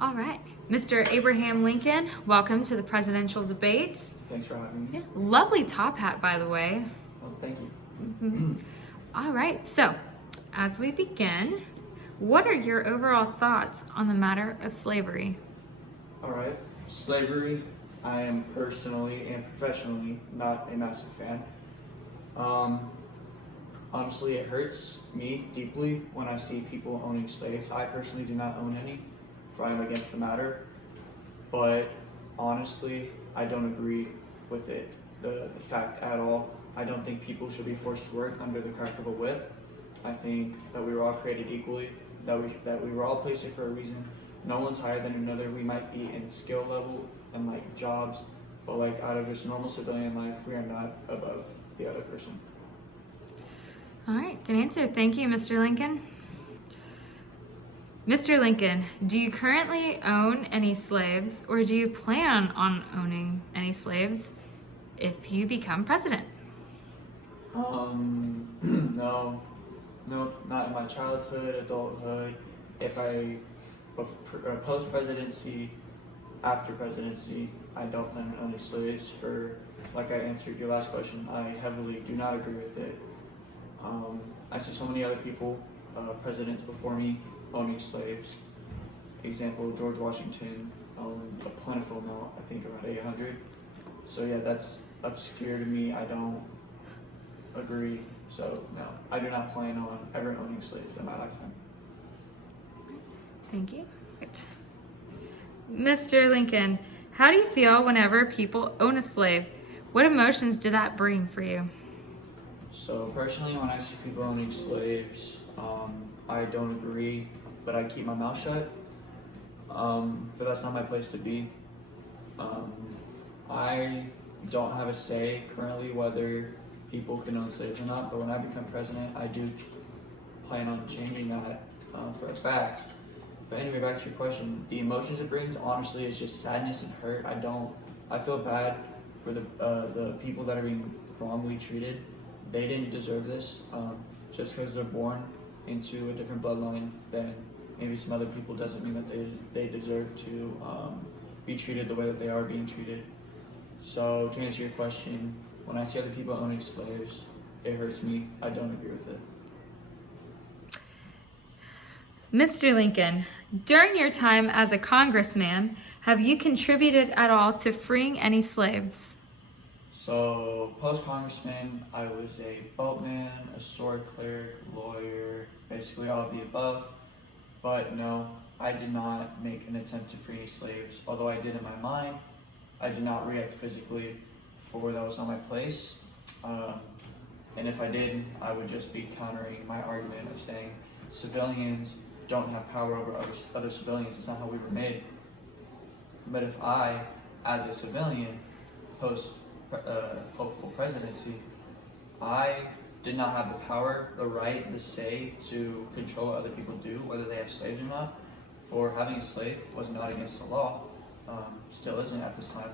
All right. Mr. Abraham Lincoln, welcome to the presidential debate. Thanks for having me. Yeah, lovely top hat, by the way. Well, thank you. All right, so as we begin, what are your overall thoughts on the matter of slavery? All right. Slavery, I am personally and professionally not a massive fan. Honestly, it hurts me deeply when I see people owning slaves. I personally do not own any, for I am against the matter. But honestly, I don't agree with it, the fact at all. I don't think people should be forced to work under the crack of a whip. I think that we were all created equally, that we were all placed here for a reason. No one's higher than another. We might be in skill level and like jobs, but like out of just normal civilian life, we are not above the other person. All right, good answer. Thank you, Mr. Lincoln. Mr. Lincoln, do you currently own any slaves, or do you plan on owning any slaves if you become president? No, not in my childhood, adulthood. If I post-presidency, after presidency, I don't plan on owning slaves. For like I answered your last question, I heavily do not agree with it. I see so many other people, presidents before me, owning slaves. Example, George Washington owned a plentiful amount, I think around 800. So yeah, that's obscure to me. I don't agree. So no, I do not plan on ever owning slaves in my lifetime. Thank you. Right. Mr. Lincoln, how do you feel whenever people own a slave? What emotions did that bring for you? So personally, when I see people owning slaves, I don't agree, but I keep my mouth shut. For that's not my place to be. I don't have a say currently whether people can own slaves or not, but when I become president, I do plan on changing that for a fact. But anyway, back to your question, the emotions it brings, honestly, is just sadness and hurt. I feel bad for the people that are being wrongly treated. They didn't deserve this. Just because they're born into a different bloodline than maybe some other people doesn't mean that they deserve to be treated the way that they are being treated. So to answer your question, when I see other people owning slaves, it hurts me. I don't agree with it. Mr. Lincoln, during your time as a congressman, have you contributed at all to freeing any slaves? So, post-congressman, I was a boatman, a store clerk, lawyer, basically all of the above. But no, I did not make an attempt to free any slaves. Although I did in my mind, I did not react physically, for that was not my place. And if I did, I would just be countering my argument of saying civilians don't have power over other civilians. It's not how we were made. But if I, as a civilian, hopeful presidency, I did not have the power, the right, the say to control what other people do, whether they have slaves or not. For having a slave was not against the law, still isn't at this time.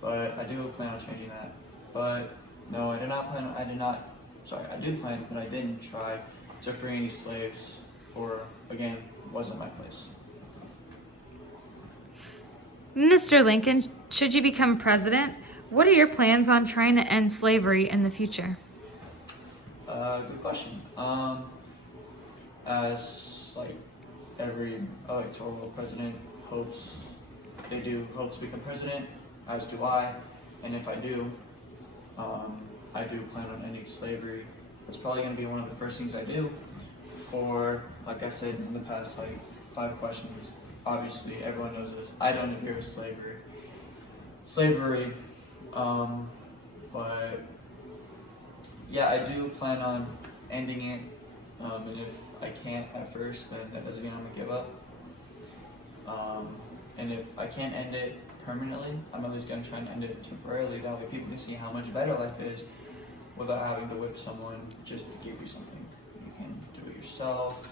But I do plan on changing that. But no, I do plan, but I didn't try to free any slaves, for, again, wasn't my place. Mr. Lincoln, should you become president, what are your plans on trying to end slavery in the future? Good question. As like every electoral president hopes to become president, as do I, and if I do plan on ending slavery. That's probably going to be one of the first things I do. For, like I said in the past, 5 questions, obviously everyone knows this. I don't agree with slavery, but yeah, I do plan on ending it, and if I can't at first, then that doesn't mean I'm gonna give up. And if I can't end it permanently, I'm at least gonna try and end it temporarily. That way people can see how much better life is without having to whip someone just to give you something. You can do it yourself,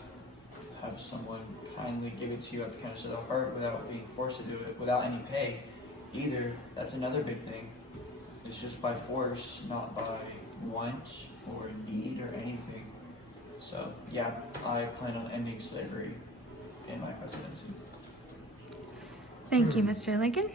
have someone kindly give it to you at the kindness of the heart without being forced to do it, without any pay either. That's another big thing. It's just by force, not by want or need or anything. So yeah, I plan on ending slavery in my presidency. Thank you, Mr. Lincoln.